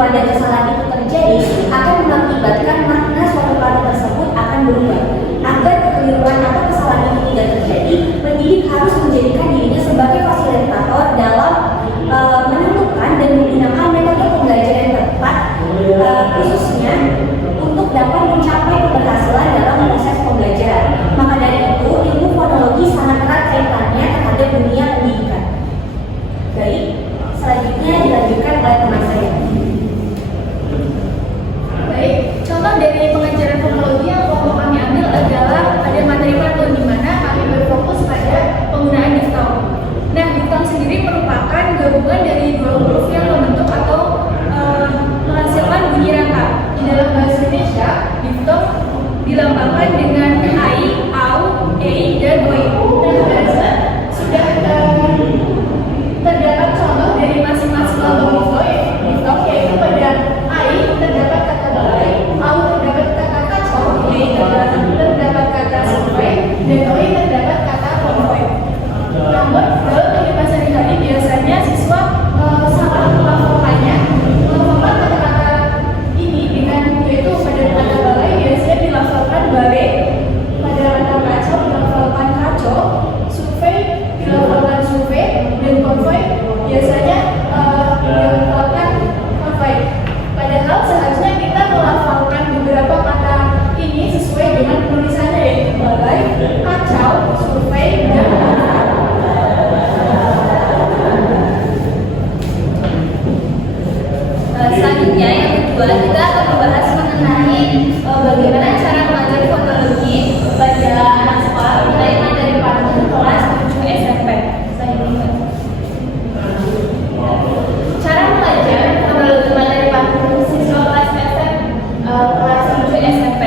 kekeliruan dan kesalahan itu terjadi akan mengakibatkan makna suatu kata tersebut akan berubah. Agar kekeliruan atau kesalahan itu tidak terjadi, pendidik harus menjadikan dirinya sebagai fasilitator dalam menentukan dan menggunakan metode pembelajaran yang tepat, khususnya untuk dapat mencapai keberhasilan dalam proses pembelajaran. Maka dari itu, ilmu fonologi sangat erat kaitannya terhadap dunia pendidikan. Baik, selanjutnya dilanjutkan oleh teman saya. Baik, contoh dari pengajaran fonologi yang kelompok kami ambil adalah ada materi pantun di mana kami berfokus pada penggunaan diftong. Nah, diftong sendiri merupakan gabungan dari dua huruf yang membentuk atau menghasilkan bunyi rangka. Di dalam bahasa Indonesia, diftong dilambangkan dengan ai, au, ei, dan oi. Nah, sudah terdapat contoh dari masing-masing kelompok diftong, yaitu pada ai terdapat kata balai, au terdapat kata kacau, ei terdapat kata survei, dan oi terdapat kata konvoy. Namun dalam kehidupan sehari-hari biasanya siswa salah melafalkannya, melafalkan kata-kata ini dengan yaitu pada kata balai biasanya dilafalkan balai, pada kata kacau dilafalkan kacau, survei dilafalkan survei, dan konvoy biasanya dilafalkan konvoy. Padahal seharusnya kita melafalkan beberapa kata ini sesuai dengan penulisannya, yaitu balai, kacau, survei, dan selanjutnya yang kedua, kita akan membahas mengenai bagaimana cara mengajar fonologi pada anak sekolah mulai dari pantun kelas 7 SMP. Cara mengajar fonologi materi pantun siswa kelas 7 SMP.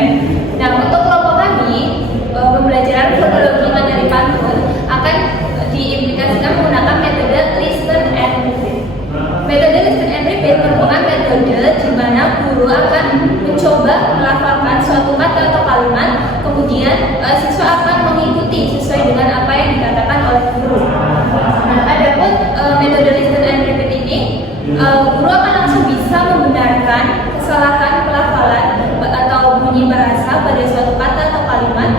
Nah, untuk kelompok kami, pembelajaran fonologi materi pantun akan diimplikasikan menggunakan metode listen and repeat. Metode listen and repeat merupakan metode di mana guru akan mencoba melafalkan suatu kata atau kalimat, kemudian siswa akan mengikuti sesuai dengan apa yang dikatakan oleh guru. Nah, adapun metode listen and repeat ini, guru akan langsung bisa membenarkan kesalahan pelafalan atau bunyi bahasa pada suatu kata atau kalimat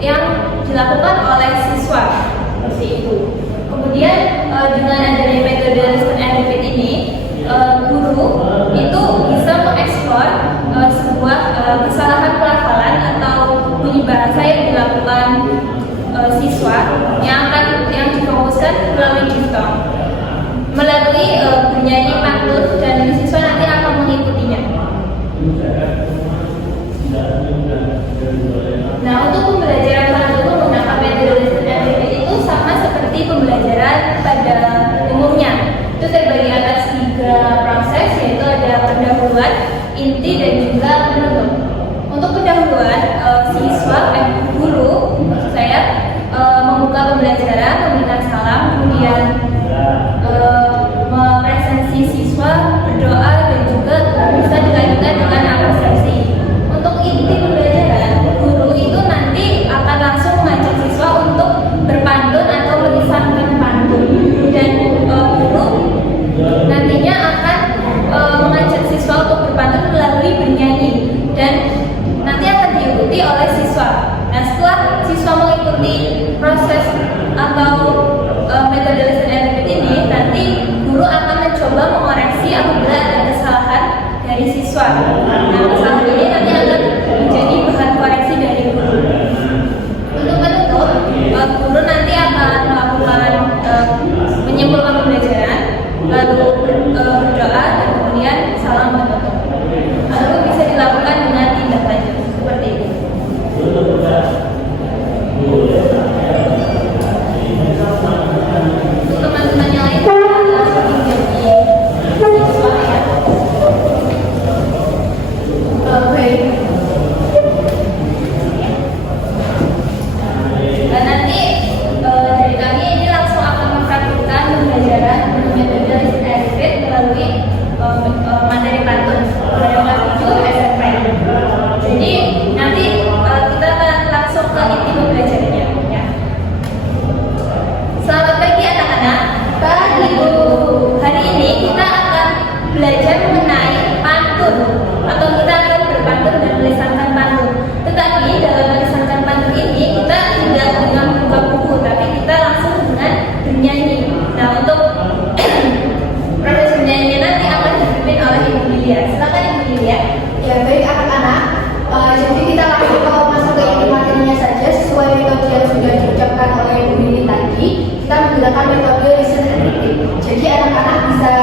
yang dilakukan oleh siswa. Seperti itu. Kemudian dengan adanya metode listen and repeat ini, guru itu bisa mengeksplor sebuah kesalahan pelafalan atau bunyi bahasa yang dilakukan siswa yang difokuskan melalui diftong, melalui bernyanyi pantun, dan siswa nanti akan mengikutinya. Nah, untuk pembelajaran pantun menggunakan metode listen and repeat itu sama seperti pembelajaran pada umumnya. Itu terbagi atas 3 proses, yaitu ada pendahuluan, inti, dan juga penutup. Untuk pendahuluan, guru maksud saya membuka pembelajaran, memberikan salam, kemudian mepresentasi siswa, berdoa, dan juga bisa dilanjutkan dengan apresiasi. Untuk inti pembelajaran, guru itu nanti akan langsung mengajak siswa untuk berpantun atau melisankan pantun, dan guru nantinya akan mengajak siswa untuk berpantun melalui bernyanyi, dan nanti akan diikuti oleh siswa. Nah, setelah siswa mengikuti proses atau metode listen and repeat ini, nanti guru akan mencoba mengoreksi apabila ada kesalahan dari siswa. Nah, kesalahan ini nanti akan menjadi bahan koreksi dari guru. Untuk penutup, guru nanti akan melakukan menyimpulkan pembelajaran, lalu berdoa, dan kemudian salam penutup. Lalu bisa dilakukan dengan tindak lanjut seperti itu. Untuk teman-teman yang lain, langsung menjadi siswa ya. baik. Dan nanti dari kami ini langsung akan mempraktikkan pembelajaran metode listen and repeat melalui materi pantun. menggunakan metode listen and repeat. Jadi anak-anak bisa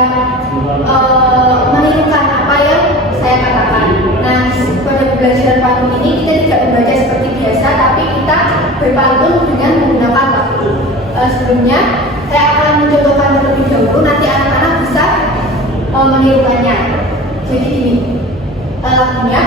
menirukan apa yang saya katakan. Nah, pada pembelajaran pantun ini kita tidak membaca seperti biasa, tapi kita berpantun dengan menggunakan lagu. Sebelumnya saya akan mencontohkan terlebih dahulu, nanti anak-anak bisa menirukannya. Jadi ini lagunya.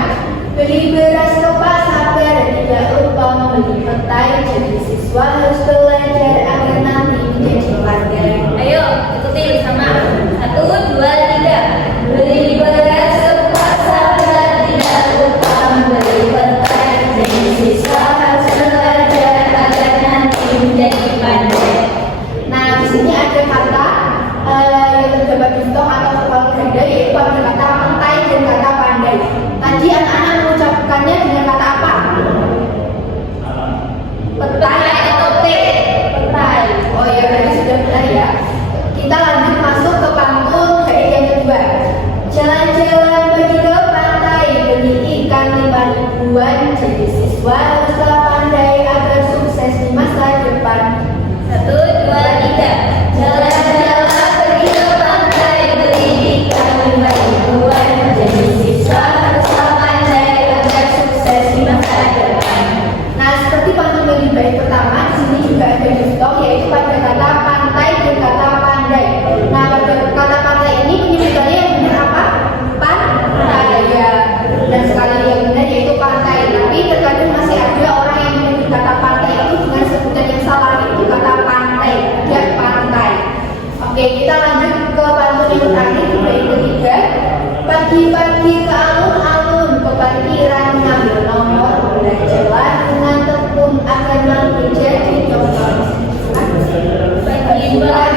Beli beras kepas sabar, tidak lupa membeli petai. Jadi siswa harus belajar agar nanti menjadi pandai. Ayo, ikuti bersama. 1, 2, 3. Beli beras kepas sabar, tidak lupa membeli petai. Jadi siswa harus belajar agar nanti menjadi pandai. Nah, di sini ada kata yang terdapat di stok atau kepala ganda, yaitu ada kata pentai dan kata pandai. Tadi anak-anak mengucapkannya dengan kata apa? Petai atau T? Petai. Oh ya, berarti sudah benar ya. Kita lanjut masuk ke pantun bait yang kedua. Jalan-jalan pergi ke pantai, beli ikan 5 ribuan. Jadi siswa haruslah pandai agar sukses di masa depan. 1, 2, 3. Jalan-jalan pergi ke pantai, beli ikan 5 ribuan. Jadi siswa haruslah pandai agar sukses di masa depan. Nah, seperti pantun yang di bait pertama, di sini juga ada di stok, yaitu pada kata pantai dan kata pandai. Nah, pada kata pantai ini penyebutannya yang benar apa? Pantai ya. Dan sekali yang benar yaitu pantai. Tapi terkadang masih ada orang yang menyebut kata pantai itu dengan sebutan yang salah, yaitu kata pantai, tidak pantai. Oke, kita lanjut ke pantun yang terakhir di bait ketiga. Pagi-pagi ke alun-alun, ke parkiran ngambil nomor, belajarlah dengan tekun agar nanti jadi contoh. Pagi-pagi